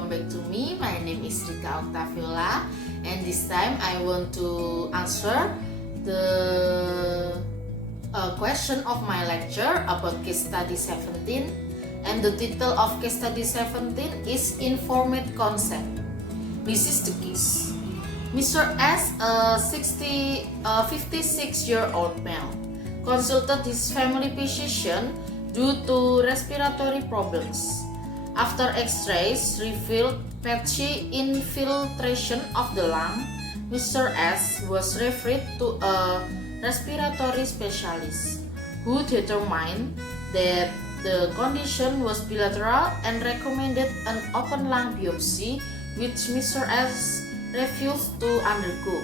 welcome back to me. My name is Rika Octaviola, and this time I want to answer the question of my lecture about case study 17, and the title of case study 17 is Informed Consent. This is the case. Mr. S, a 56-year-old male, consulted his family physician due to respiratory problems. After X-rays revealed patchy infiltration of the lung, Mr. S was referred to a respiratory specialist who determined that the condition was bilateral and recommended an open lung biopsy, which Mr. S refused to undergo.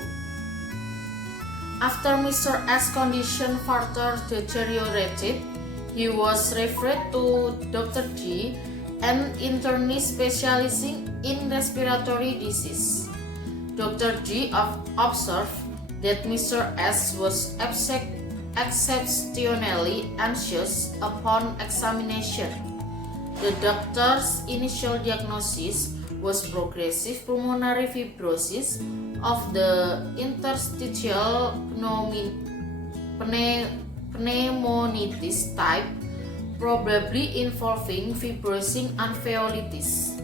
After Mr. S' condition further deteriorated, he was referred to Dr. D, an internist specializing in respiratory disease. Dr. D observed that Mr. S was exceptionally anxious upon examination. The doctor's initial diagnosis was progressive pulmonary fibrosis of the interstitial pneumonitis type, probably involving fibrosing alveolitis.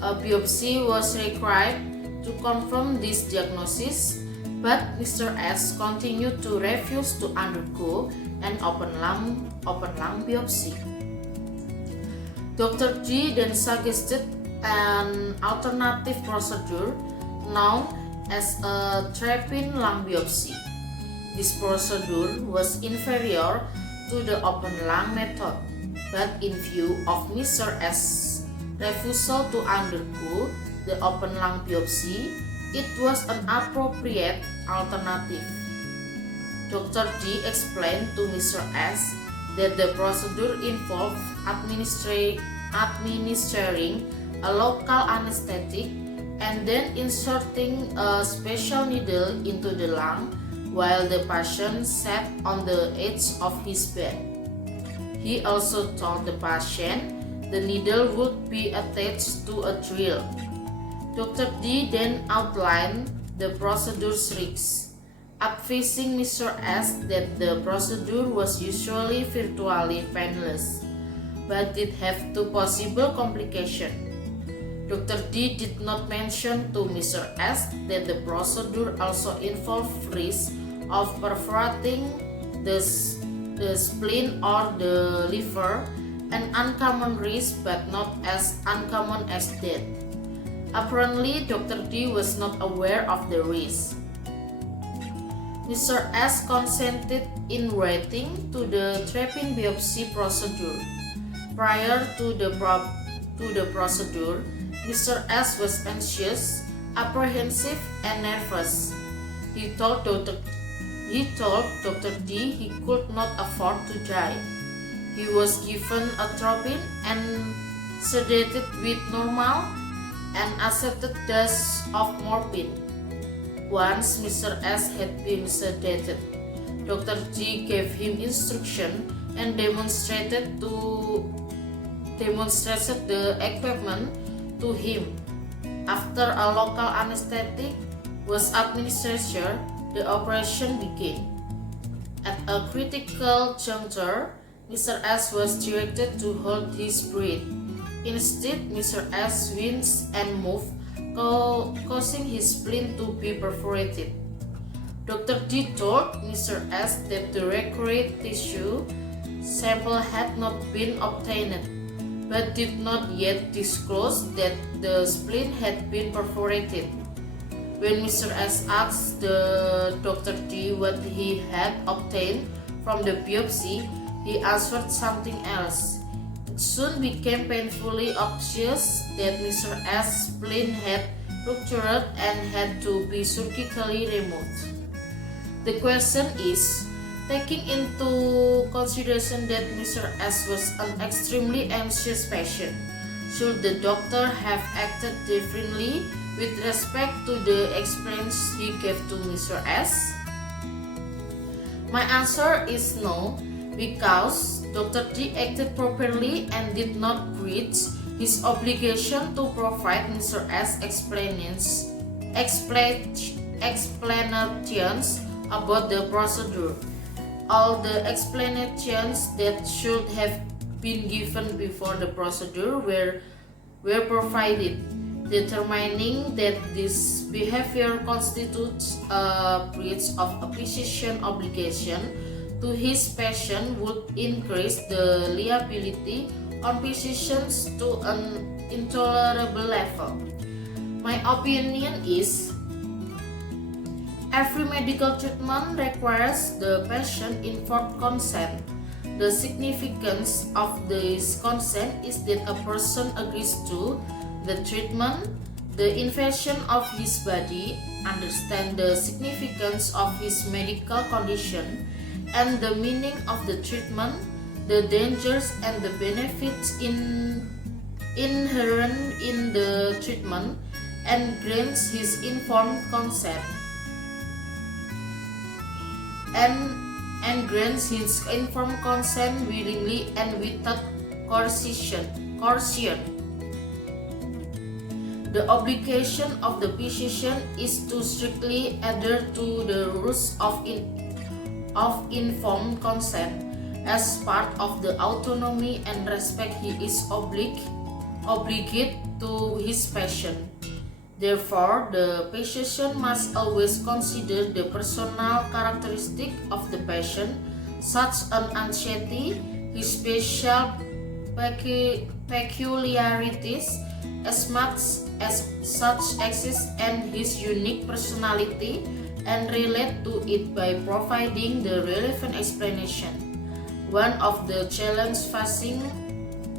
A biopsy was required to confirm this diagnosis, but Mr. S continued to refuse to undergo an open lung biopsy. Dr. G then suggested an alternative procedure known as a trephine lung biopsy. This procedure was inferior to the open lung method, but in view of Mr. S' refusal to undergo the open lung biopsy, it was an appropriate alternative. Dr. D explained to Mr. S that the procedure involved administering a local anesthetic and then inserting a special needle into the lung while the patient sat on the edge of his bed. He also told the patient the needle would be attached to a drill. Dr. D then outlined the procedure's risks, advising Mr. S that the procedure was usually virtually painless, but did have two possible complications. Dr. D did not mention to Mr. S that the procedure also involved risk of perforating the spleen or the liver, an uncommon risk but not as uncommon as death. Apparently, Dr. D was not aware of the risk. Mr. S consented in writing to the trephine biopsy procedure. Prior to the procedure, Mr. S was anxious, apprehensive, and nervous. He told Dr. D he could not afford to die. He was given atropine and sedated with normal and accepted dose of morphine. Once Mr. S had been sedated, Dr. D gave him instruction and demonstrated the equipment to him. After a local anesthetic was administered, the operation began. At a critical juncture, Mr. S was directed to hold his breath. Instead, Mr. S winced and moved, causing his spleen to be perforated. Dr. D told Mr. S that the required tissue sample had not been obtained, but did not yet disclose that the spleen had been perforated. When Mr. S asked Dr. D what he had obtained from the biopsy, he answered something else. It soon became painfully obvious that Mr. S' spleen had ruptured and had to be surgically removed. The question is, taking into consideration that Mr. S was an extremely anxious patient, should the doctor have acted differently with respect to the experience he gave to Mr. S? My answer is no, because Dr. D acted properly and did not breach his obligation to provide Mr. S explanations about the procedure. All the explanations that should have been given before the procedure were provided, determining that this behavior constitutes a breach of a physician obligation to his patient would increase the liability on physicians to an intolerable level. My opinion is every medical treatment requires the patient informed consent. The significance of this consent is that a person agrees to the treatment, the invasion of his body, understand the significance of his medical condition, and the meaning of the treatment, the dangers and the benefits inherent in the treatment, and grants his informed consent. And grants his informed consent willingly and without coercion. The obligation of the physician is to strictly adhere to the rules of informed consent as part of the autonomy and respect he is obligate to his patient. Therefore, the physician must always consider the personal characteristic of the patient, such as anxiety, his special peculiarities, as much as such exist, and his unique personality, and relate to it by providing the relevant explanation. One of the challenges facing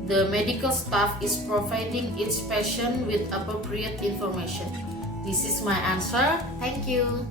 the medical staff is providing each patient with appropriate information. This is my answer. Thank you.